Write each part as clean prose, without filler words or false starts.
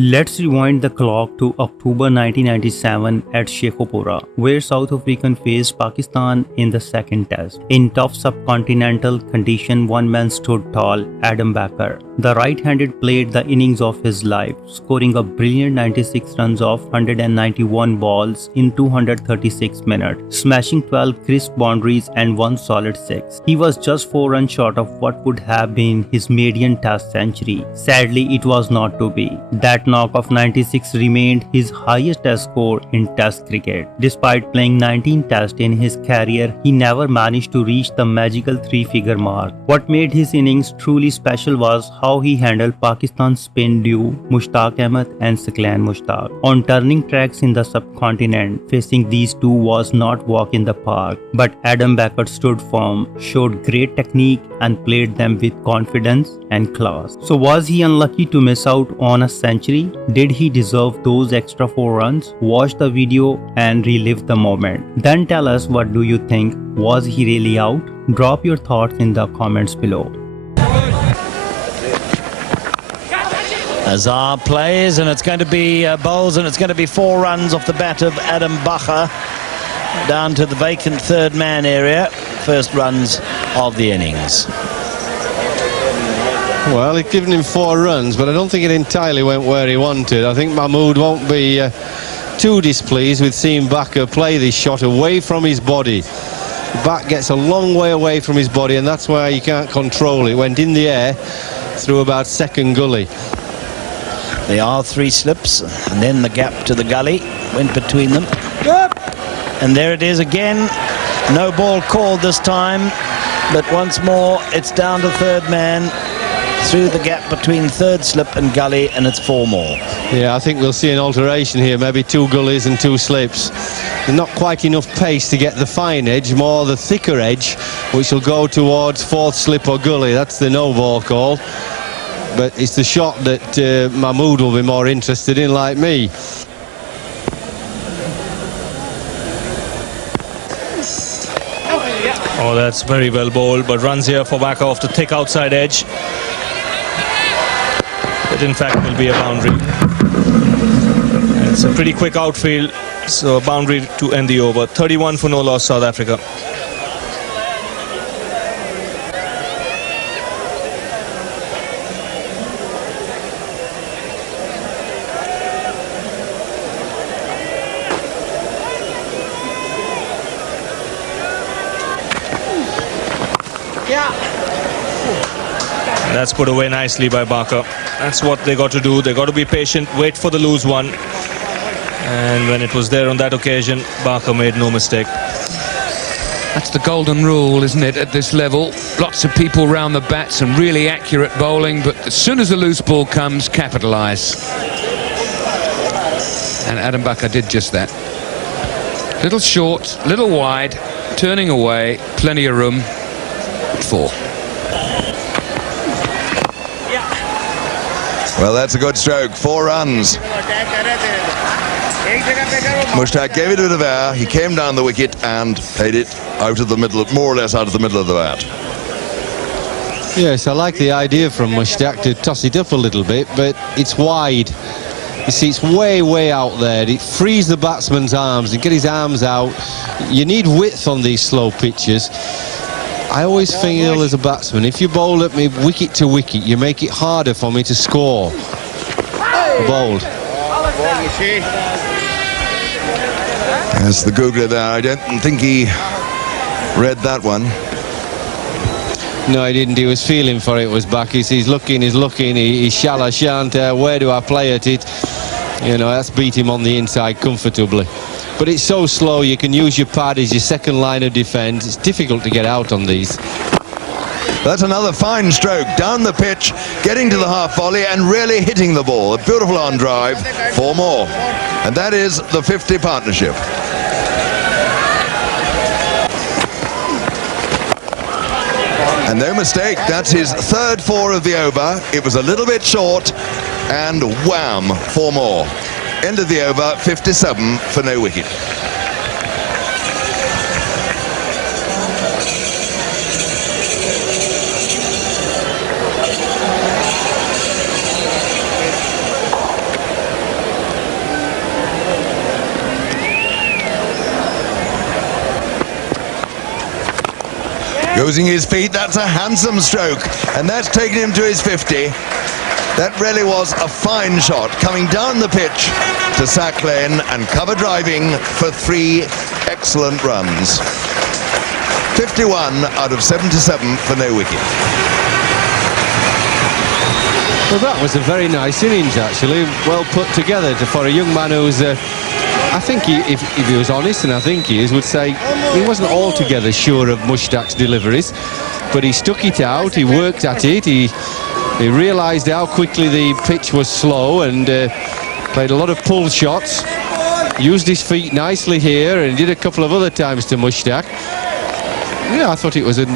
Let's rewind the clock to October 1997 at Sheikhupura, where South African faced Pakistan in the second test. In tough subcontinental condition, one man stood tall, Adam Bacher. The right-handed played the innings of his life, scoring a brilliant 96 runs off 191 balls in 236 minutes, smashing 12 crisp boundaries and one solid six. He was just 4 runs short of what would have been his maiden test century. Sadly, it was not to be. That knock of 96 remained his highest test score in test cricket. Despite playing 19 tests in his career, he never managed to reach the magical 3-figure mark. What made his innings truly special was how he handled Pakistan's spin duo Mushtaq Ahmed and Saqlain Mushtaq. On turning tracks in the subcontinent, facing these two was not walk in the park, but Adam Bacher stood firm, showed great technique and played them with confidence and class. So was he unlucky to miss out on a century? Did he deserve those extra 4 runs? Watch the video and relive the moment. Then tell us, what do you think? Was he really out? Drop your thoughts in the comments below. Azar plays, and it's going to be bowls, and it's going to be 4 runs off the bat of Adam Bacher down to the vacant third man area. First runs of the innings. Well, he'd given him 4 runs, but I don't think it entirely went where he wanted. I think Mahmood won't be too displeased with seeing Bacher play this shot away from his body. The bat gets a long way away from his body, and that's why you can't control it. It went in the air through about second gully. There are 3 slips, and then the gap to the gully went between them. And there it is again. No ball called this time, but once more it's down to third man through the gap between third slip and gully, and it's 4 more. Yeah, I think we'll see an alteration here, maybe 2 gullies and 2 slips. Not quite enough pace to get the fine edge, more the thicker edge, which will go towards 4th slip or gully. That's the no ball call. But it's the shot that Mahmood will be more interested in, like me. Oh, that's very well bowled, but runs here for Bacher off the thick outside edge. It in fact will be a boundary. And it's a pretty quick outfield, so a boundary to end the over. 31 for no loss, South Africa. That's put away nicely by Bacher. That's what they got to do. They got to be patient, wait for the loose one. And when it was there on that occasion, Bacher made no mistake. That's the golden rule, isn't it, at this level? Lots of people round the bat, some really accurate bowling, but as soon as the loose ball comes, capitalise. And Adam Bacher did just that. Little short, little wide, turning away, plenty of room. 4. Well, that's a good stroke. 4 runs. Mushtaq gave it a bit of air. He came down the wicket and played it out of the middle, more or less out of the middle of the bat. Yes, I like the idea from Mushtaq to toss it up a little bit, but it's wide. You see, it's way, way out there. It frees the batsman's arms and get his arms out. You need width on these slow pitches. I always feel as a batsman, if you bowl at me wicket to wicket, you make it harder for me to score. Bowled. That's the googler there. I don't think he read that one. No, he didn't. He was feeling for it, was back. He's looking, he shall or shan't. Where do I play at it? You know, that's beat him on the inside comfortably. But it's so slow, you can use your pad as your second line of defence. It's difficult to get out on these. That's another fine stroke down the pitch, getting to the half volley and really hitting the ball. A beautiful on drive. 4 more. And that is the 50 partnership. And no mistake, that's his 3rd 4 of the over. It was a little bit short, and wham, 4 more. End of the over, 57 for no wicket. Using his feet, that's a handsome stroke, and that's taken him to his 50. That really was a fine shot, coming down the pitch to Saqlain and cover driving for 3 excellent runs. 51 out of 77 for no wicket. Well, that was a very nice innings, actually. Well put together for a young man who's... I think if he was honest, and I think he is, would say he wasn't altogether sure of Mushtaq's deliveries, but he stuck it out, he worked at it, he realised how quickly the pitch was slow and played a lot of pull shots, used his feet nicely here and did a couple of other times to Mushtaq. Yeah, I thought it was a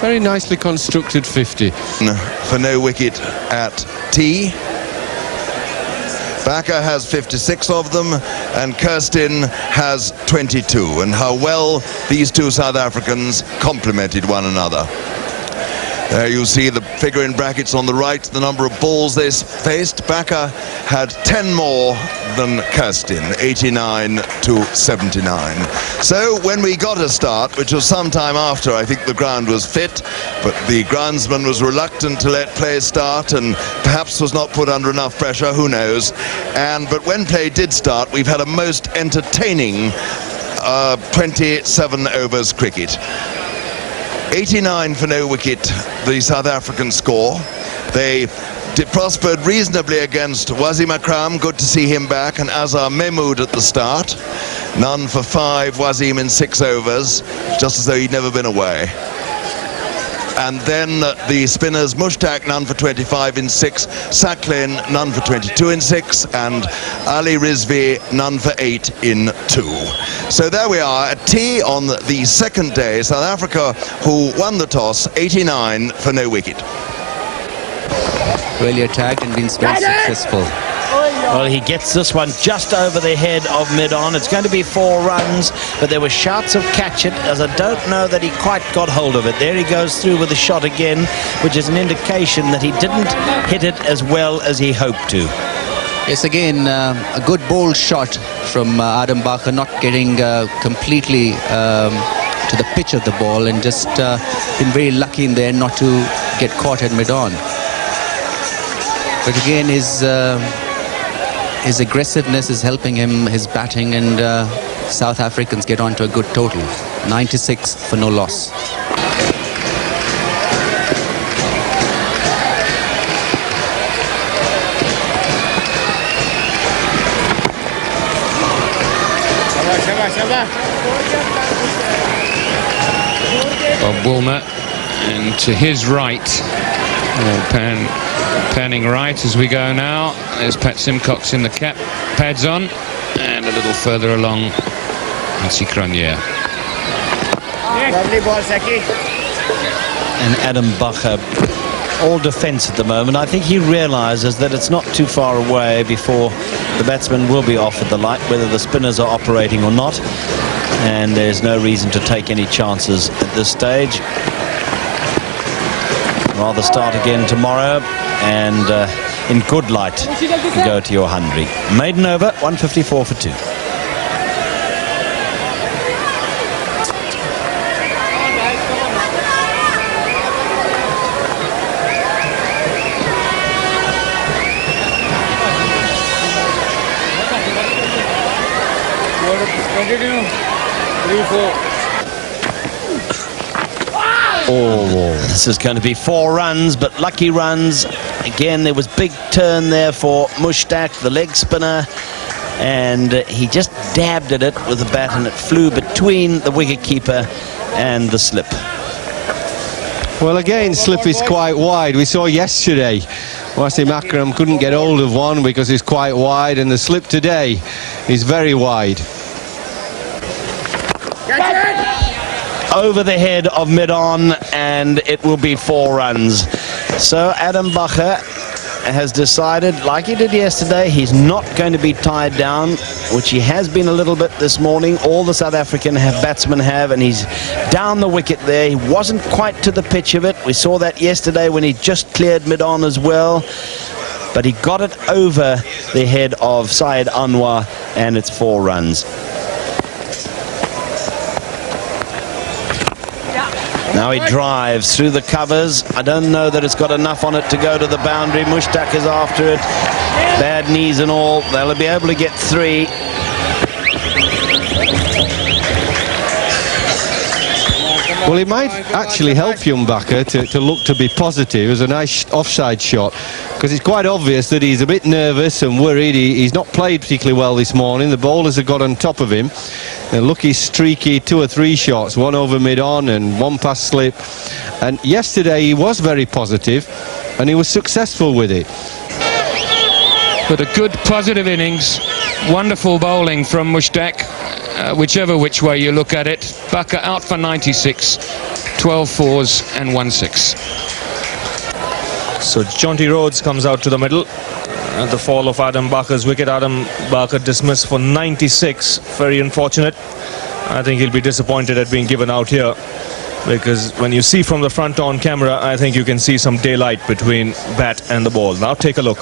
very nicely constructed 50. For no wicket at tea. Bacher has 56 of them and Kirsten has 22, and how well these two South Africans complemented one another. There you see the figure in brackets on the right, the number of balls they faced. Bacher had 10 more than Kirsten, 89 to 79. So when we got a start, which was some time after I think the ground was fit, but the groundsman was reluctant to let play start and perhaps was not put under enough pressure, who knows. But when play did start, we've had a most entertaining 27 overs cricket. 89 for no wicket, the South African score. They prospered reasonably against Wasim Akram, good to see him back, and Azhar Mahmood at the start. None for 5, Wasim in 6 overs, just as though he'd never been away. And then the spinners, Mushtaq none for 25 in 6, Saqlain none for 22 in 6, and Ali Rizvi none for 8 in 2. So there we are at tea on the second day. South Africa, who won the toss, 89 for no wicket. Really attacked and been very successful. Well, he gets this one just over the head of mid-on. It's going to be 4 runs, but there were shouts of catch it, as I don't know that he quite got hold of it. There he goes through with a shot again, which is an indication that he didn't hit it as well as he hoped to. Yes, again, a good bold shot from Adam Bacher, not getting completely to the pitch of the ball, and just been very lucky in there not to get caught at mid-on. But again, his aggressiveness is helping him, his batting, and South Africans get on to a good total. 96 for no loss. Bob Woolmer, and to his right, panning right as we go now. There's Pat Simcox in the cap, pads on, and a little further along, Hansi Cronje. Lovely ball, Saki. And Adam Bacher, all defence at the moment. I think he realises that it's not too far away before the batsman will be off at the light, whether the spinners are operating or not. And there's no reason to take any chances at this stage. Rather start again tomorrow and in good light go to your 100. Maiden over, 154 for 2. Oh, this is going to be 4 runs, but lucky runs. Again, there was big turn there for Mushtaq, the leg spinner, and he just dabbed at it with the bat, and it flew between the wicketkeeper and the slip. Well, again, slip is quite wide. We saw yesterday Wasim Akram couldn't get hold of one because it's quite wide, and the slip today is very wide. Over the head of mid-on, and it will be 4 runs. So Adam Bacher has decided, like he did yesterday, he's not going to be tied down, which he has been a little bit this morning. All the South African batsmen have, and he's down the wicket there. He wasn't quite to the pitch of it. We saw that yesterday when he just cleared mid-on as well. But he got it over the head of Syed Anwar, and it's 4 runs. Now he drives through the covers. I don't know that it's got enough on it to go to the boundary. Mushtaq is after it. Bad knees and all. They'll be able to get 3. Well, it might actually help young Bacher to look to be positive as a nice offside shot, because it's quite obvious that he's a bit nervous and worried. He's not played particularly well this morning. The bowlers have got on top of him. A lucky streaky 2 or 3 shots, one over mid-on and one past slip. And yesterday he was very positive and he was successful with it. But a good positive innings, wonderful bowling from Mushtaq, which way you look at it. Bacher out for 96, 12 fours and 1 6. So Jonty Rhodes comes out to the middle. At the fall of Adam Bacher's wicket, Adam Bacher dismissed for 96. Very unfortunate. I think he'll be disappointed at being given out here, because when you see from the front on camera, I think you can see some daylight between bat and the ball. Now take a look.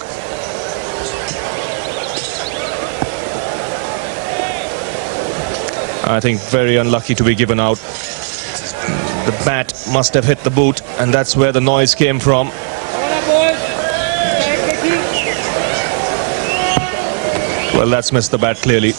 I think very unlucky to be given out. The bat must have hit the boot, and that's where the noise came from. Well, that's missed the bat clearly.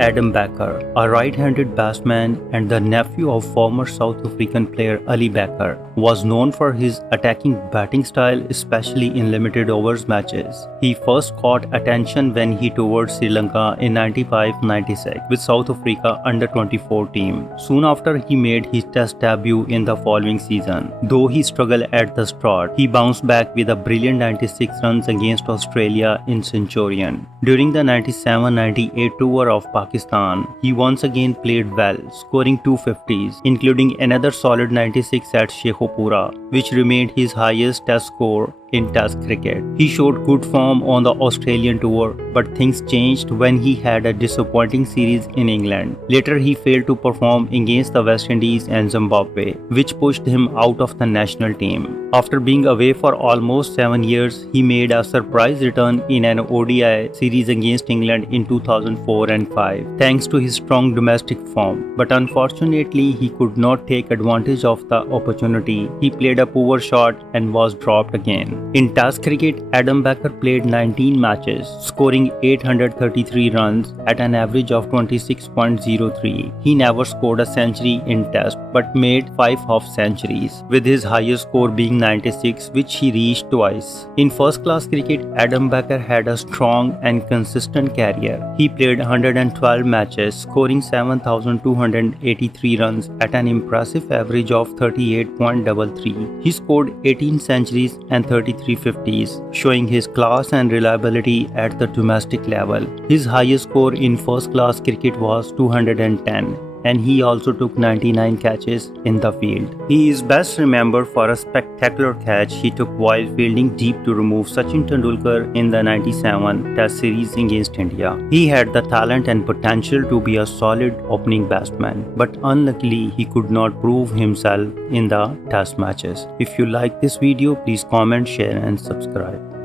Adam Bacher, a right-handed batsman and the nephew of former South African player Ali Bacher, was known for his attacking batting style, especially in limited overs matches. He first caught attention when he toured Sri Lanka in 95-96 with South Africa under-24 team. Soon after, he made his test debut in the following season. Though he struggled at the start, he bounced back with a brilliant 96 runs against Australia in Centurion. During the 97-98 tour of Pakistan, he once again played well, scoring 250s, including another solid 96 at Sheikhupura, which remained his highest test score in Test cricket. He showed good form on the Australian tour, but things changed when he had a disappointing series in England. Later, he failed to perform against the West Indies and Zimbabwe, which pushed him out of the national team. After being away for almost 7 years, he made a surprise return in an ODI series against England in 2004 and 5, thanks to his strong domestic form. But unfortunately, he could not take advantage of the opportunity. He played a poor shot and was dropped again. In Test cricket, Adam Bacher played 19 matches, scoring 833 runs at an average of 26.03. He never scored a century in Test but made 5 half centuries, with his highest score being 96, which he reached twice. In first-class cricket, Adam Bacher had a strong and consistent career. He played 112 matches, scoring 7,283 runs at an impressive average of 38.33. He scored 18 centuries and 33 50s, showing his class and reliability at the domestic level. His highest score in first-class cricket was 210. And he also took 99 catches in the field. He is best remembered for a spectacular catch he took while fielding deep to remove Sachin Tendulkar in the 97 Test series against India. He had the talent and potential to be a solid opening batsman, but unluckily he could not prove himself in the Test matches. If you like this video, please comment, share and subscribe.